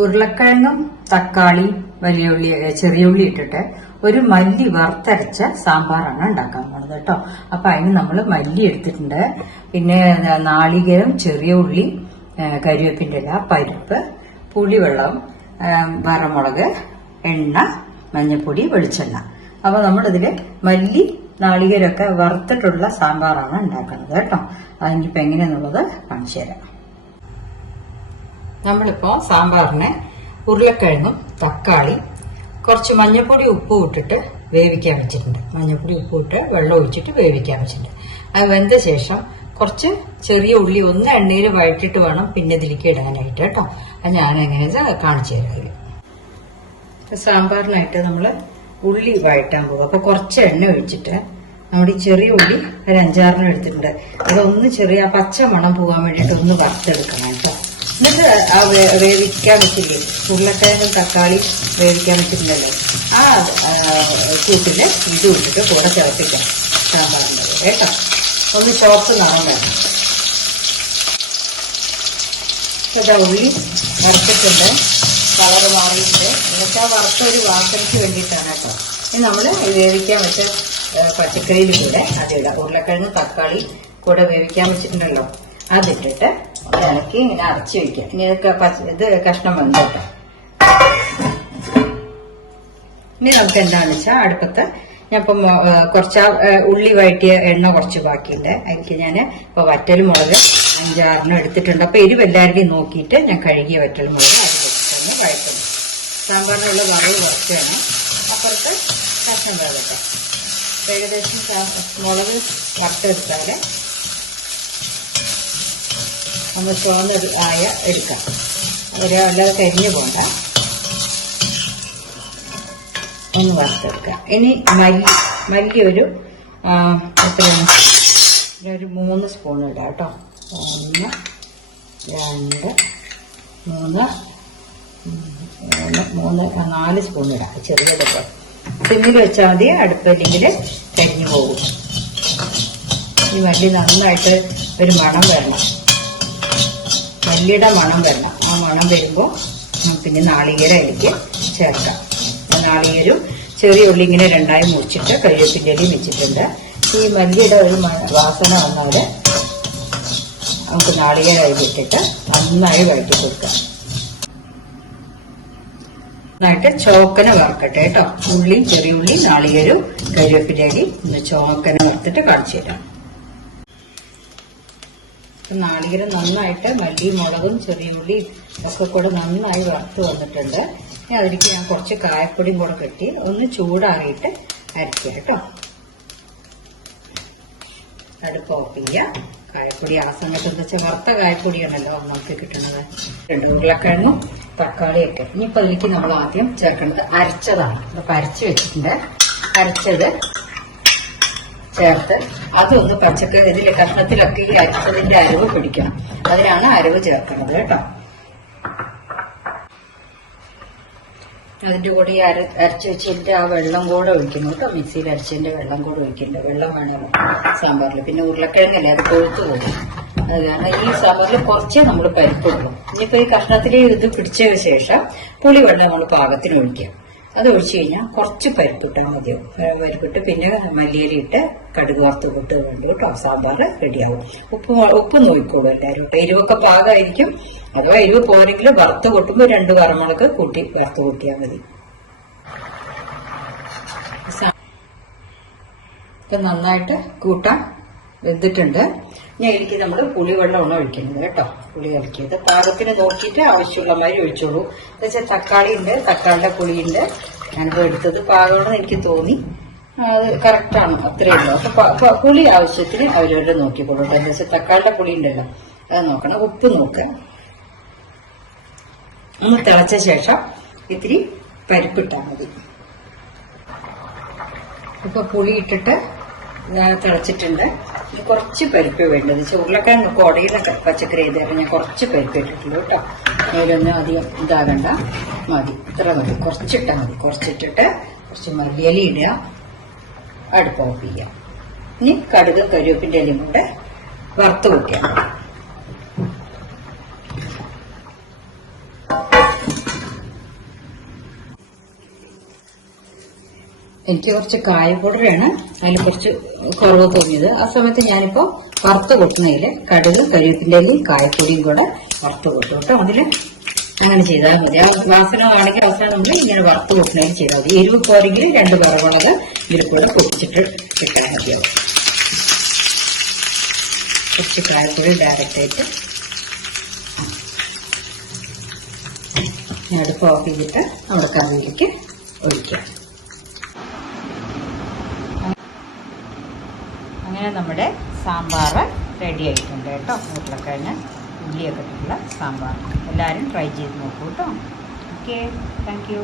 ഉരുളക്കിഴങ്ങും തക്കാളി വലിയ ഉള്ളി ചെറിയ ഉള്ളി ഇട്ടിട്ട് ഒരു മല്ലി വറുത്തരച്ച സാമ്പാറാണ് ഉണ്ടാക്കാൻ പോകുന്നത് കേട്ടോ. അപ്പൊ അതിന് നമ്മൾ മല്ലി എടുത്തിട്ടുണ്ട്, പിന്നെ നാളികേരം, ചെറിയ ഉള്ളി, കരിവേപ്പിന്റെ ഇല, പരിപ്പ്, പുളിവെള്ളം, വറമുളക്, എണ്ണ, മഞ്ഞൾപ്പൊടി, വെളിച്ചെണ്ണ. അപ്പൊ നമ്മളിതില് മല്ലി നാളികേരമൊക്കെ വറുത്തിട്ടുള്ള സാമ്പാറാണ് ഉണ്ടാക്കുന്നത് കേട്ടോ. അതിനിപ്പോ എങ്ങനെയാന്നുള്ളത് കാണിച്ചു തരാം. നമ്മളിപ്പോ സാമ്പാറിന് ഉരുളക്കിഴങ്ങും തക്കാളി കുറച്ച് മഞ്ഞൾപ്പൊടി ഉപ്പും ഇട്ടിട്ട് വേവിക്കാൻ വെച്ചിട്ടുണ്ട്. മഞ്ഞൾപ്പൊടി ഉപ്പും ഇട്ട് വെള്ളം ഒഴിച്ചിട്ട് വേവിക്കാൻ വെച്ചിട്ടുണ്ട്. അത് വെന്ത ശേഷം കുറച്ച് ചെറിയ ഉള്ളി ഒന്ന് എണ്ണയിൽ വഴറ്റിട്ട് വേണം പിന്നെ ഇതിലേക്ക് ഇടാനായിട്ട് കേട്ടോ. അത് ഞാൻ എങ്ങനെയാ കാണിച്ചു തരാം. സാമ്പാറിനായിട്ട് നമ്മള് ഉള്ളി വഴറ്റാൻ പോകും. അപ്പൊ കുറച്ച് എണ്ണ ഒഴിച്ചിട്ട് നമ്മുടെ ഈ ചെറിയ ഉള്ളി ഒരു 5-6 എടുത്തിട്ടുണ്ട്. അതൊന്ന് ചെറിയ പച്ച മണം പോകാൻ വേണ്ടിയിട്ട് ഒന്ന് വറുത്തെടുക്കണം കേട്ടോ. എന്നിട്ട് ആ വേവിക്കാൻ വെച്ചില്ലേ, ഉരുളക്കിഴങ്ങും തക്കാളി വേവിക്കാൻ വെച്ചിട്ടുണ്ടല്ലോ, ആ കൂട്ടില് ഇത് ഇട്ടിട്ട് കൂടെ ചേർപ്പിക്കാം സാമ്പാറിൻ്റെ കേട്ടോ. ഒന്ന് ചുവപ്പ് നിറം വേണം. ഇതാ ഉള്ളി വറുത്തിട്ടുണ്ട്, കളറ് മാറിയിട്ടുണ്ട്. എന്നിട്ട് ആ വറുത്ത ഒരു വാസനയ്ക്ക് വേണ്ടിയിട്ടാണ് കേട്ടോ. ഇനി നമ്മൾ വേവിക്കാൻ വെച്ച പച്ചക്കറിയിൽ കൂടെ അതിടാം. ഉരുളക്കിഴങ്ങ് തക്കാളി കൂടെ വേവിക്കാൻ വെച്ചിട്ടുണ്ടല്ലോ, അതിട്ടിട്ട് ഇളക്കി ഇങ്ങനെ അരച്ച് വയ്ക്കാം. ഇനി ഇത് കഷ്ണം വന്നു കേട്ടോ. ഇനി നമുക്ക് എന്താണെന്ന് വെച്ചാൽ അടുപ്പത്ത് ഞാൻ ഇപ്പം കുറച്ച് ഉള്ളി വഴറ്റിയ എണ്ണ കുറച്ച് ബാക്കിയുണ്ട്. അതിലേക്ക് ഞാൻ ഇപ്പൊ വറ്റൽമുളക് 5-6 എടുത്തിട്ടുണ്ട്. അപ്പൊ എരിവ് എല്ലാവരുടെയും നോക്കിയിട്ട് ഞാൻ കഴുകിയ വറ്റൽമുളക് അത് വെച്ചിട്ടൊന്ന് വഴറ്റുന്നു. സാമ്പാറിനുള്ള വറവ് കുറച്ചാണ്. അപ്പുറത്ത് കഷ്ണം വേകട്ടെ. ഏകദേശം മുളക് വറുത്തെടുത്താൽ നമ്മൾ ചുവന്ന എടുക്കാം. അല്ലാതെ കരിഞ്ഞു പോണ്ട, ഒന്ന് വറുത്തെടുക്കാം. ഇനി മല്ലി ഒരു എത്രയാണ്, ഒരു 3 സ്പൂൺ ഇടാം കേട്ടോ. 1, 2, 3, 4 സ്പൂൺ ഇടാം. ചെറിയതൊക്കെ സിമ്മിൽ വെച്ചാൽ മതി, അടുപ്പില്ലെങ്കിൽ കരിഞ്ഞു പോകും. ഈ മല്ലി നന്നായിട്ട് ഒരു മണം വരണം, മല്ലിയുടെ മണം വരണം. ആ മണം വരുമ്പോൾ പിന്നെ നാളികേരം അതിലേക്ക് ചേർക്കാം. നാളികേരും ചെറിയ ഉള്ളി ഇങ്ങനെ 2ആയി മുറിച്ചിട്ട് കരിവേപ്പിൻ്റെ ഇലയും വെച്ചിട്ടുണ്ട്. ഈ മല്ലിയുടെ ഒരു വാസന വന്നാൽ നമുക്ക് നാളികേരം അതിലിട്ടിട്ട് നന്നായി വഴറ്റി കൊടുക്കാം. നന്നായിട്ട് ചോക്കന വറുക്കട്ടെ കേട്ടോ. ഉള്ളി, ചെറിയ ഉള്ളി, നാളികേരും കരിവേപ്പിൻ്റെ ഇലയും ഒന്ന് ചോക്കന വറുത്തിട്ട് കാണിച്ചു തരാം. നാളികേരം നന്നായിട്ട് മല്ലി, മുളകും ചെറിയ ഉള്ളിയും ഒക്കെ കൂടെ നന്നായി വറുത്ത് വന്നിട്ടുണ്ട്. ഇനി അതിലേക്ക് ഞാൻ കുറച്ച് കായപ്പൊടിയും കൂടെ കെട്ടി ഒന്ന് ചൂടാറിയിട്ട് അരയ്ക്കുക കേട്ടോ. അടുപ്പ് ഓഫ് ചെയ്യുക. കായപ്പൊടി ആ സമയത്ത് എന്താ വെച്ചാൽ വറുത്ത കായപ്പൊടിയാണല്ലോ നമുക്ക് കിട്ടുന്നത്. ഉരുളക്കിഴങ്ങും തക്കാളിയൊക്കെ. ഇനിയിപ്പോൾ അതിലേക്ക് നമ്മൾ ആദ്യം ചേർക്കേണ്ടത് അരച്ചതാണ്. അപ്പൊ അരച്ച് വെച്ചിട്ടുണ്ട്. അരച്ചത് ചേർത്ത് അതൊന്ന് പച്ചക്കറി ഇതിലെ കഷ്ണത്തിലൊക്കെ ഈ അരച്ചതിന്റെ അരവ് പിടിക്കണം. അതിനാണ് അരവ് ചേർക്കുന്നത് കേട്ടോ. അതിന്റെ കൂടെ ഈ അരച്ച് വെച്ചതിന്റെ ആ വെള്ളം കൂടെ ഒഴിക്കുന്നു കേട്ടോ. മിക്സിയിൽ അരച്ചതിന്റെ വെള്ളം കൂടെ ഒഴിക്കുന്നുണ്ട്. വെള്ളം വേണം സാമ്പാറിൽ. പിന്നെ ഉരുളക്കിഴങ്ങല്ലേ, അത് കൊഴുത്തു പോകും. അത് കാരണം ഈ സാമ്പാറിൽ കുറച്ചേ നമ്മൾ പരിപ്പിടുള്ളൂ. ഇനിയിപ്പോ ഈ കഷ്ണത്തിൽ ഇത് പിടിച്ചതിന് ശേഷം പുളിവെള്ളം നമ്മൾ പാകത്തിന് ഒഴിക്കാം. അത് ഒഴിച്ചു കഴിഞ്ഞാൽ കുറച്ച് പരിപ്പിട്ടാൽ മതിയോ. പരിപ്പിട്ട് പിന്നെ മല്ലിയിലിട്ട് കടുക് വറുത്ത് കൂട്ട് വേണ്ടു കേട്ടോ. സാമ്പാർ റെഡിയാവും. ഉപ്പ് നോക്കിക്കോളൂ എല്ലാവരും കേട്ടോ. എരിവൊക്കെ പാകമായിരിക്കും. അഥവാ എരിവ് പോരെങ്കിലും വറുത്ത് കൂട്ടുമ്പോൾ 2 വറമുളക് കൂട്ടി വറുത്ത് കൂട്ടിയാൽ മതി. ഇപ്പൊ നന്നായിട്ട് കൂട്ടാൻ വെന്തിട്ടുണ്ട്. ഞാൻ ഇതിലേക്ക് നമ്മൾ പുളിവെള്ളമാണ് ഒഴിക്കുന്നത് കേട്ടോ. പുളി കളിക്കുന്നത് പാകത്തിന് നോക്കിയിട്ട് ആവശ്യമുള്ള മാതിരി ഒഴിച്ചോളൂ. എന്നുവെച്ചാൽ തക്കാളി ഉണ്ട്, തക്കാളിയുടെ പുളിയുണ്ട്. ഞാനിപ്പോൾ എടുത്തത് പാകമാണെന്ന് എനിക്ക് തോന്നി. അത് കറക്റ്റാണ്, അത്രയേ ഉള്ളൂ. അപ്പൊ പുളി ആവശ്യത്തിന് അവരവരുടെ നോക്കിക്കോളൂ. എന്താ വെച്ചാൽ തക്കാളിയുടെ പുളി ഉണ്ടല്ലോ, അത് നോക്കണം. ഉപ്പ് നോക്കുക. ഒന്ന് തിളച്ച ശേഷം ഇത്തിരി പരിപ്പിട്ടാൽ മതി. ഇപ്പൊ പുളി ഇട്ടിട്ട് തിളച്ചിട്ടുണ്ട്. കുറച്ച് പരിപ്പ് വേണ്ടത്. ഉരുളക്കിഴങ്ങ് ഉടയുന്ന പച്ചക്കറി ചെയ്താൽ ഞാൻ കുറച്ച് പരിപ്പ് ഇട്ടിട്ടുള്ളൂ കേട്ടോ. അതിലൊന്നും അധികം ഇതാകണ്ട, മതി, ഇത്ര മതി. കുറച്ചിട്ടാൽ മതി. കുറച്ചിട്ടിട്ട് കുറച്ച് മല്ലിയില ഇടുക. അടുപ്പ് ഓഫ് ചെയ്യുക. ഇനി കടുകും കരിവേപ്പിൻ്റെ ഇലയും കൂടെ വറുത്ത് വെക്കാം. എനിക്ക് കുറച്ച് കായപ്പൊടി വേണം, അതിൽ കുറച്ച് കുറവ് തോന്നിയത്. ആ സമയത്ത് ഞാനിപ്പോ വറുത്ത് കൊട്ടുന്നതില് കടുക്, കരിവേപ്പിന്റെ ഇലയും കായപ്പൊടിയും കൂടെ വറുത്ത് കൊട്ടും കേട്ടോ. അതില് അങ്ങനെ ചെയ്താൽ മതി. ആ വാസന ആണെങ്കിൽ അവസാനം നമ്മൾ ഇങ്ങനെ വറുത്ത് കൊട്ടുന്നതിൽ ചെയ്താൽ മതി. എരിവ് പോരെങ്കിൽ 2 വറമുളക് ഇതിൽ കൂടെ പൊടിച്ചിട്ട് ഇട്ടാൽ മതിയാവും. കുറച്ച് കായപ്പൊടി ഡയറക്റ്റായിട്ട് അടുപ്പ് ഓഫ് ചെയ്തിട്ട് നമ്മുടെ കറിയിലേക്ക് ഒഴിക്കാം. അങ്ങനെ നമ്മുടെ സാമ്പാർ റെഡി ആയിട്ടുണ്ട് കേട്ടോ. ഉരുളക്കിഴങ്ങ് ഉള്ളിയൊക്കെ ഇട്ടിട്ടുള്ള സാമ്പാർ. എല്ലാവരും ട്രൈ ചെയ്ത് നോക്കൂ കേട്ടോ. Okay, thank you.